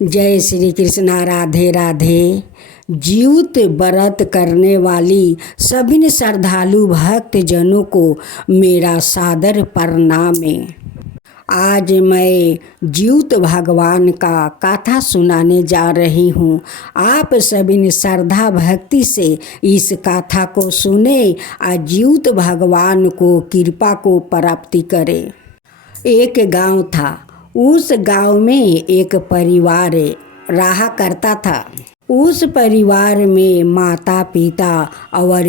जय श्री कृष्णा। राधे राधे। जीवित व्रत करने वाली सभी श्रद्धालु भक्त जनों को मेरा सादर प्रणाम है। आज मैं जीवित भगवान का कथा सुनाने जा रही हूँ। आप सभी श्रद्धा भक्ति से इस कथा को सुने और जीवित भगवान को कृपा को प्राप्ति करें। एक गांव था। उस गांव में एक परिवार रहा करता था। उस परिवार में माता पिता और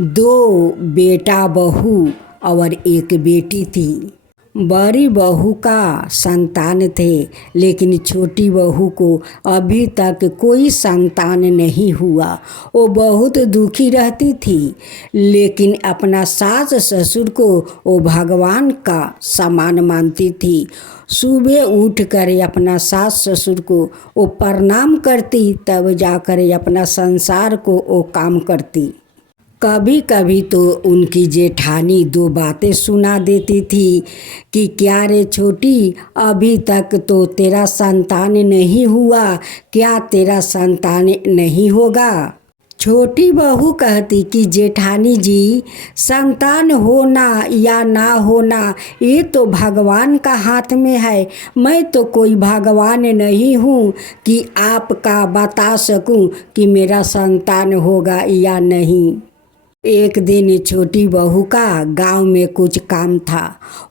दो बेटा बहू और एक बेटी थी। बड़ी बहू का संतान थे, लेकिन छोटी बहू को अभी तक कोई संतान नहीं हुआ। वो बहुत दुखी रहती थी, लेकिन अपना सास ससुर को वो भगवान का समान मानती थी। सुबह उठकर अपना सास ससुर को वो प्रणाम करती, तब जाकर अपना संसार को वो काम करती। कभी कभी तो उनकी जेठानी दो बातें सुना देती थी कि क्या रे छोटी, अभी तक तो तेरा संतान नहीं हुआ, क्या तेरा संतान नहीं होगा। छोटी बहू कहती कि जेठानी जी, संतान होना या ना होना ये तो भगवान का हाथ में है। मैं तो कोई भगवान नहीं हूँ कि आपका बता सकूँ कि मेरा संतान होगा या नहीं। एक दिन छोटी बहू का गांव में कुछ काम था।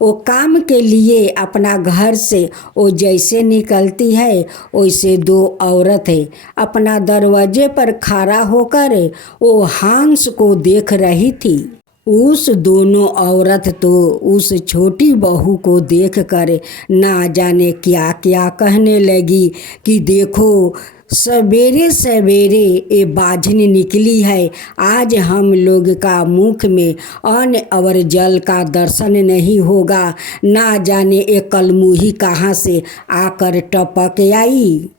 वो काम के लिए अपना घर से वो जैसे निकलती है वैसे दो औरतें अपना दरवाजे पर खड़ा होकर वो हंस को देख रही थी। उस दोनों औरत तो उस छोटी बहू को देखकर ना जाने क्या क्या कहने लगी कि देखो, सवेरे सवेरे ये बाझन निकली है। आज हम लोग का मुख में अन्न और जल का दर्शन नहीं होगा। ना जाने ये कलमुही कहाँ से आकर टपक आई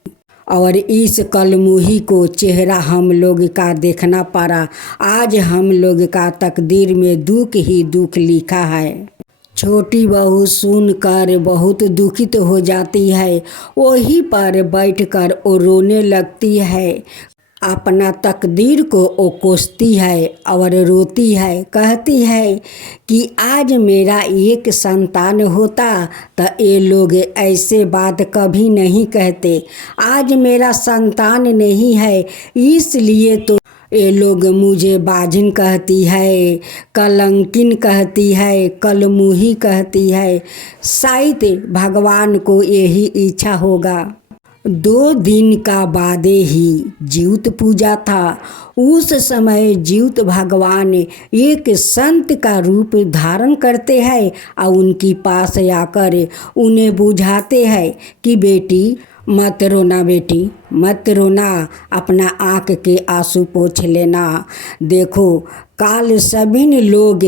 और इस कलमुही को चेहरा हम लोग का देखना पड़ा। आज हम लोग का तकदीर में दुख ही दुख लिखा है। छोटी बहू सुनकर बहुत दुखित हो जाती है। वहीं पर बैठकर वो रोने लगती है। अपना तकदीर को वो कोसती है और रोती है। कहती है कि आज मेरा एक संतान होता तो ये लोग ऐसे बात कभी नहीं कहते। आज मेरा संतान नहीं है, इसलिए तो ये लोग मुझे बाझिन कहती है, कलंकिन कहती है, कलमुही कहती है। शायद भगवान को यही इच्छा होगा। 2 दिन का बादे ही जीवित पूजा था। उस समय जीवित भगवान एक संत का रूप धारण करते हैं और उनके पास आकर उन्हें बुझाते हैं कि बेटी मत रोना, बेटी मत रोना, अपना आँख के आंसू पोंछ लेना। देखो, काल सभी लोग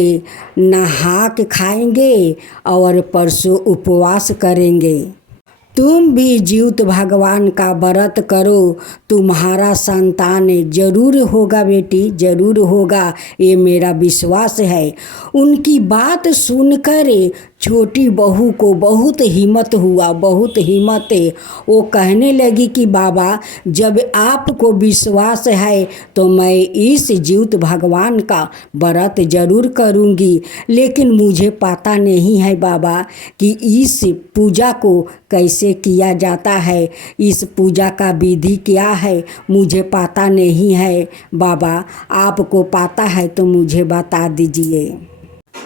नहा के खाएंगे और परसों उपवास करेंगे। तुम भी जीवित भगवान का व्रत करो, तुम्हारा संतान जरूर होगा बेटी, जरूर होगा, ये मेरा विश्वास है। उनकी बात सुनकर छोटी बहू को बहुत हिम्मत हुआ, बहुत हिम्मत। वो कहने लगी कि बाबा, जब आपको विश्वास है तो मैं इस जीवित भगवान का व्रत जरूर करूँगी, लेकिन मुझे पता नहीं है बाबा कि इस पूजा को कैसे किया जाता है, इस पूजा का विधि क्या है, मुझे पता नहीं है। बाबा, आपको पता है तो मुझे बता दीजिए।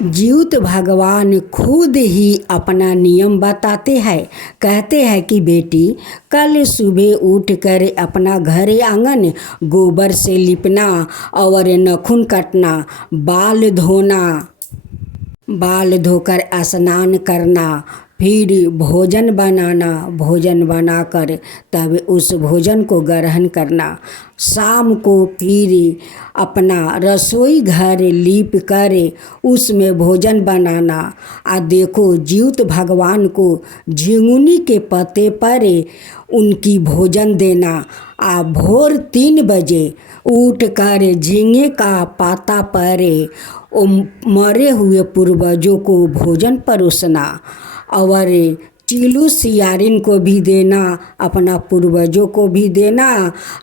जीवित भगवान खुद ही अपना नियम बताते हैं। कहते हैं कि बेटी, कल सुबह उठकर अपना घर आंगन गोबर से लिपना और नाखून काटना, बाल धोना, बाल धोकर स्नान करना, फिर भोजन बनाना, भोजन बनाकर तब उस भोजन को ग्रहण करना। शाम को फिर अपना रसोई घर लीप कर उसमें भोजन बनाना। देखो, जीवित भगवान को झिंगुनी के पत्ते पर उनकी भोजन देना। भोर 3 बजे उठकर झींगे का पाता पर मरे हुए पूर्वजों को भोजन परोसना और चीलू सियारिन को भी देना, अपना पूर्वजों को भी देना,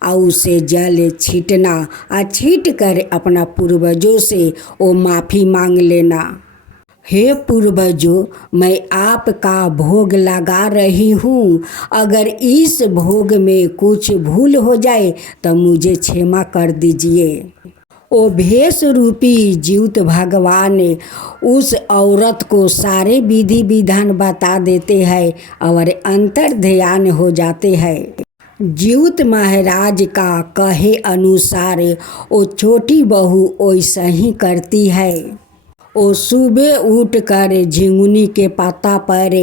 और उसे जल छीटना, और छीट कर अपना पूर्वजों से वो माफ़ी मांग लेना। हे पूर्वजों, मैं आपका भोग लगा रही हूँ, अगर इस भोग में कुछ भूल हो जाए तो मुझे क्षमा कर दीजिए। ओ भेष रूपी जीवित भगवान उस औरत को सारे विधि विधान बता देते हैं और अंतर ध्यान हो जाते हैं। जीवित महाराज का कहे अनुसार वो छोटी बहू वैसा ही करती है। वो सुबह उठकर झिंगुनी के पत्ता पर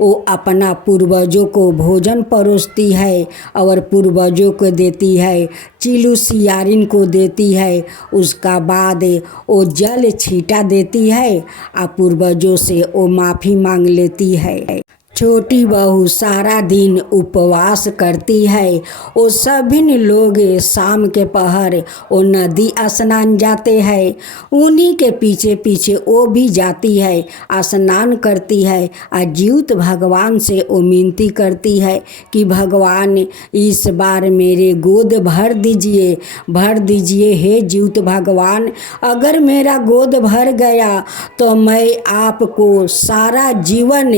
वो अपना पूर्वजों को भोजन परोसती है और पूर्वजों को देती है, चीलू सियारिन को देती है। उसका बाद वो जल छीटा देती है और पूर्वजों से वो माफ़ी मांग लेती है। छोटी बहू सारा दिन उपवास करती है। वो सभी लोग शाम के पहर वो नदी स्नान जाते हैं, उन्हीं के पीछे पीछे वो भी जाती है, स्नान करती है और जीवित भगवान से वो विनती करती है कि भगवान इस बार मेरे गोद भर दीजिए हे जीवित भगवान। अगर मेरा गोद भर गया तो मैं आपको सारा जीवन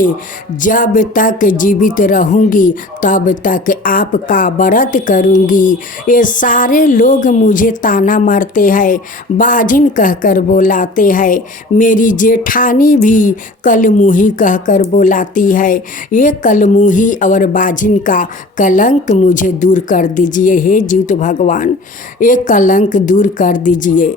जब तक जीवित रहूंगी तब तक आपका व्रत करूंगी। ये सारे लोग मुझे ताना मारते हैं, बाजिन कहकर बुलाते हैं, मेरी जेठानी भी कलमुही कहकर बुलाती है। ये कलमुही और बाजिन का कलंक मुझे दूर कर दीजिए हे जीवित भगवान, ये कलंक दूर कर दीजिए।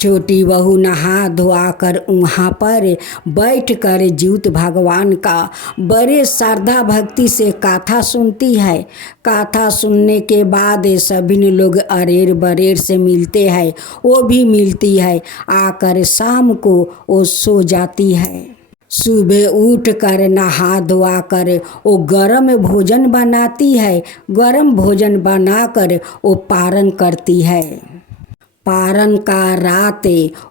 छोटी बहू नहा धोआ कर वहाँ पर बैठ कर जीवित भगवान का बड़े श्रद्धा भक्ति से गाथा सुनती है। गाथा सुनने के बाद सभी लोग अरेर बरेर से मिलते हैं, वो भी मिलती है। आकर शाम को वो सो जाती है। सुबह उठ कर नहा धोआ कर वो गरम भोजन बनाती है। गरम भोजन बनाकर वो पारण करती है। पारण का रात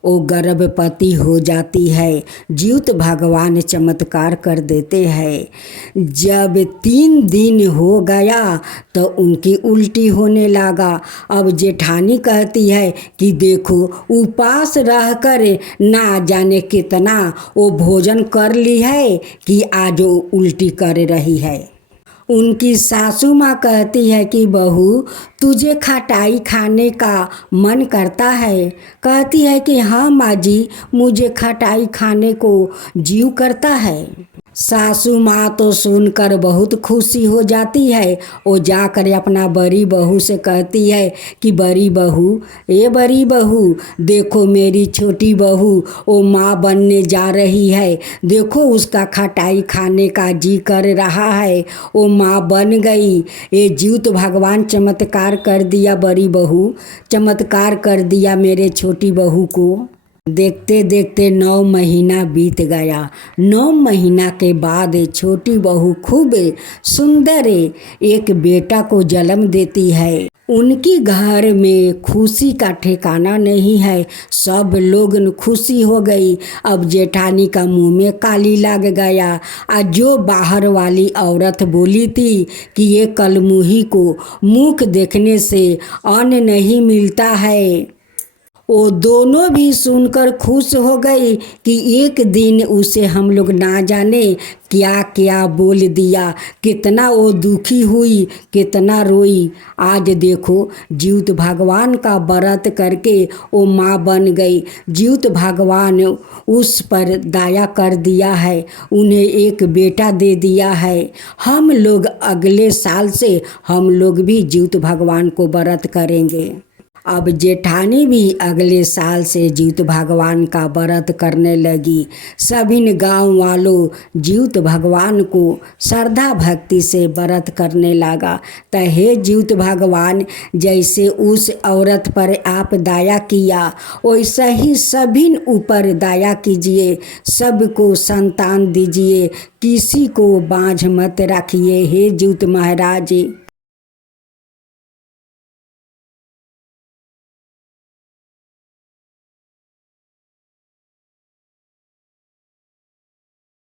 वो गर्भवती हो जाती है। जीवित भगवान चमत्कार कर देते हैं। जब 3 दिन हो गया तो उनकी उल्टी होने लगा। अब जेठानी कहती है कि देखो उपास रहकर ना जाने कितना वो भोजन कर ली है कि आज वो उल्टी कर रही है। उनकी सासू माँ कहती है कि बहू तुझे खटाई खाने का मन करता है? कहती है कि हाँ माँ जी, मुझे खटाई खाने को जीव करता है। सासू माँ तो सुनकर बहुत खुशी हो जाती है। वो जाकर अपना बड़ी बहू से कहती है कि बड़ी बहू, ये बड़ी बहू देखो मेरी छोटी बहू वो माँ बनने जा रही है। देखो उसका खटाई खाने का जी कर रहा है, वो माँ बन गई। ये जीवित भगवान चमत्कार कर दिया, बड़ी बहू चमत्कार कर दिया मेरे छोटी बहू को। देखते देखते 9 महीना बीत गया। 9 महीना के बाद छोटी बहू खूब सुंदर एक बेटा को जन्म देती है। उनकी घर में खुशी का ठिकाना नहीं है। सब लोग खुशी हो गई। अब जेठानी का मुंह में काली लग गया। और जो बाहर वाली औरत बोली थी कि ये कलमुही को मुख देखने से अन्न नहीं मिलता है, वो दोनों भी सुनकर खुश हो गई कि एक दिन उसे हम लोग ना जाने क्या क्या बोल दिया। कितना वो दुखी हुई, कितना रोई। आज देखो जीवित भगवान का व्रत करके वो माँ बन गई। जीवित भगवान उस पर दया कर दिया है, उन्हें एक बेटा दे दिया है। हम लोग अगले साल से हम लोग भी जीवित भगवान को व्रत करेंगे। अब जेठानी भी अगले साल से जीवित भगवान का व्रत करने लगी। सभी गांव वालों जीवित भगवान को श्रद्धा भक्ति से व्रत करने लगा। तो हे जीवित भगवान, जैसे उस औरत पर आप दया किया वैसा ही सभी ऊपर दया कीजिए, सबको संतान दीजिए, किसी को बांझ मत रखिए हे जीवित महाराज।